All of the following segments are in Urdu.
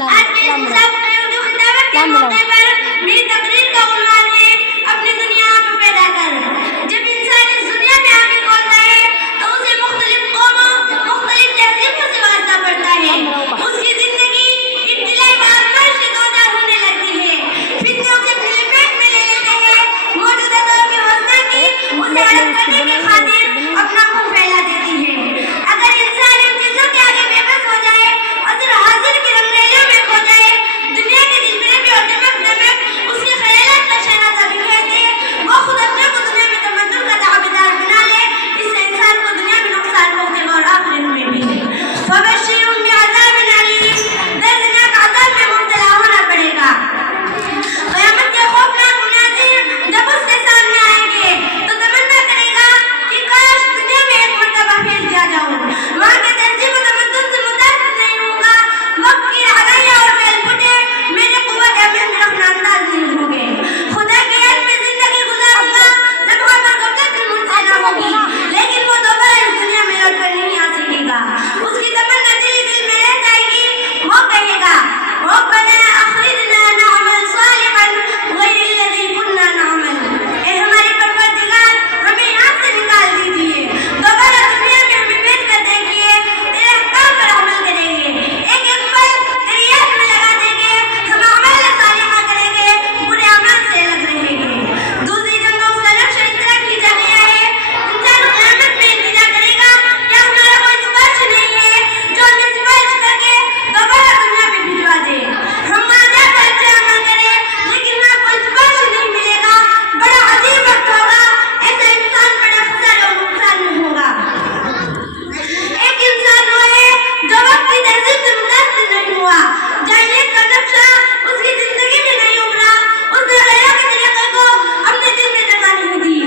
آج کے اردو خطابت کے موقع پر میری تقریر کا عنوان ہے اپنی دنیا آپ پیدا کر۔ جب انسان اس دنیا میں آگے بولتا ہے تو اسے مختلف قوموں مختلف تہذیبوں سے واسطہ پڑتا ہے۔ اس کی زندگی ابتلائی و آزمائش سے دوچار ہونے لگتی ہے، فتنوں سے اپنے لپیٹ میں لے لیتے ہیں، موجودہ دور کے وسطیٰ کی اسے الگ کرنے کی خاطر اپنا منہ پھیلا دیتی ہے۔ اگر انسان ان چیزوں کے آگے بے بس ہو جائے اور صرف حاضر کی رنگریلیوں میں کھو جائے، دنیا کے دل میں بھی اور دمک اس کے خیالات کا شہنازہ بھی کہتے ہیں، وہ خود اپنے کو دنیا میں تمدن کا دعویدار بنا لے، اس سے انسان کو دنیا میں نقصان پہنچے گا اور آخرت میں بھی۔ فبشرهم بعذاب علیم، دردناک عذاب میں مبتلا ہونا پڑے گا۔ قیامت کے خوفناک مناظر جب اس کے سامنے آئیں گے تو تمنا کرے گا کہ کاش دنیا میں ایک مرتبہ پھر جا جاؤں، وہاں کے تہذیب و تمدن سے متاثر نہیں ہوں گا، وقت کی رہائیاں اور بیل بوٹے میرے قوت عمل میں رخنہ انداز نہیں ہوں گے، خدا کی یاد میں زندگی گزاروں گا، لمحہ پر قبضہ دل مجھ سے نہ ہوگی، لیکن وہ دوبارہ اس دنیا میں لوٹ کر نہیں آ سکے گا۔ اس کی تمنا چلی دل میں رہ جائے گی، وہ کہے گا ربنا اخرجنا نعمل صالحا غیر الذی كنا نعمل، اے ہمارے پروردگار ہمیں یہاں سے نکال دیجیے، دوبارہ دنیا میں ہمیں بھیج کر دیکھیے، تیرے احکام پر عمل کریں گے، ایک ایک پل تیری یاد میں لگا دیں گے، ہم اعمال صالحہ کریں گے، برے اعمال سے الگ رہیں گے۔ دوسری جگہ اس کا نقشہ اس طرح کھینچا گیا ہے، انسان قیامت میں التجا کرے گا کیا ہمارا کوئی سفارش نہیں ہے جو ہمیں سفارش کر کے دوبارہ دنیا میں بھجوا دے، ہم وہاں جا کر اچھے عمل کریں لیکن وہاں کوئی سفارش نہیں ملے گا، بڑا عجیب وقت ہوگا، ایسا انسان بڑا خسارہ اور نقصان میں ہوگا۔ ایک انسان وہ ہے جو وقت کی تہذیب سے متاثر نہیں ہوا، جاہلیت کا نقشہ اس کی زندگی میں نہیں ابھرا، اس نے غیروں کے طریقے کو اپنے دل میں جگہ نہیں دی،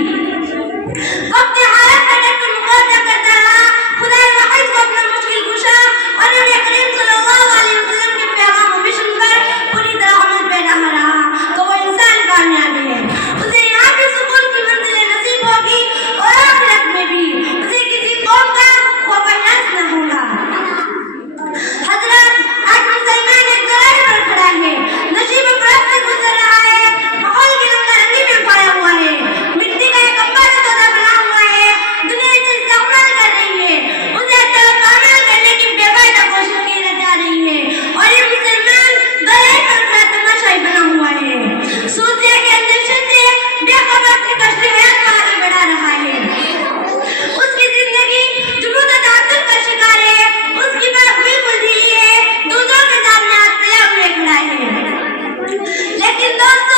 وقت حالت کا ڈر کو مقابلہ کرتا رہا، خدا واحد کو اپنا مشکل کشا اور نبی کریم صلی اللہ علیہ وسلم کے پیغام و مشن پر پوری طرح عمل پیرا رہا تو وہ انسان کامیاب ہے، اسے یہاں بھی سکون کی منزلیں نصیب ہوگی اور آخرت میں بھی اسے کسی قوم کا خوف و یأس نہ ہوگا۔ حضرات، آج مسلمان ایک ذرائع پر کھڑا ہے، نشیب افراد سے گزر رہا ہے، ماحول کی رنگا رنگی میں پایا ہوا ہے، مٹی کا ایک امبا سے تودا بنا ہوا ہے، دنیا اسے استعمال کر رہی ہے، اسے استعمال کرنے کی بے فائدہ کوشش کی جا رہی ہے اور یہ مسلمان ذرائع پر کھڑا تماشائی بنا ہوا ہے، سوچے کے اندیشے سے بے خبر اپنی کشتی حیات کو آگے بڑھا رہا ہے، اس کی زندگی جنون و تعدد کا شکار ہے، اس کی بات بالکل ڈھیلی ہے، دوسروں کے سامنے ہاتھ پھیلا ہوئے کھڑا ہے، لیکن دوست